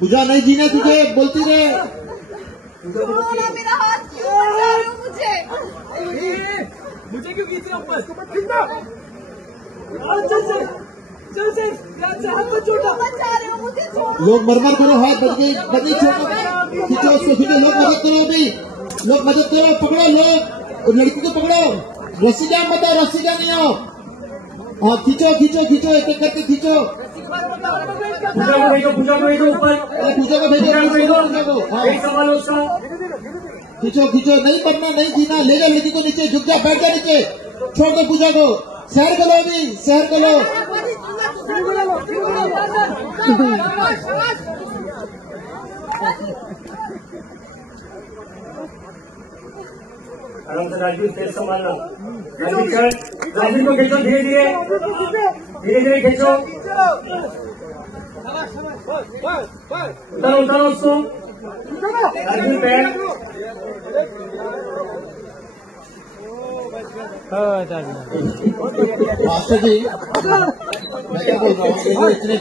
पूजा नहीं जीना तुझे, बोलती रहे। मेरा हाथ क्यों बचा रहे हो मुझे क्यों खींच रहे हो ऊपर? लोग मरमर करो, हाथ बदली छोड़ो, खींचो उसको, खींचो। लोग मदद करो, अभी लोग मदद करो, पकड़ो लोग, लड़की को पकड़ो। रस्सी जाम बताओ, रस्सी जाम नहीं आओ। हाँ खींचो खींचो खींचो, एक एक करके खींचो। पूजा को भेजो ऊपर, पूजा को भेजो, खींचो खींचो। नहीं करना, नहीं जीना, ले जाओ लड़की को नीचे, झुक जा, बैठ जा नीचे, छोड़ दो पूजा को। शहर को लो, अभी शहर को लो। आराम से राजवीर, तेज संभालना। राजवीर को खींचो, धीरे धीरे खींचो। उतारो उसको। राजवीर पैर। मास्टर जी, मैं क्या बोल रहा हूँ, इतने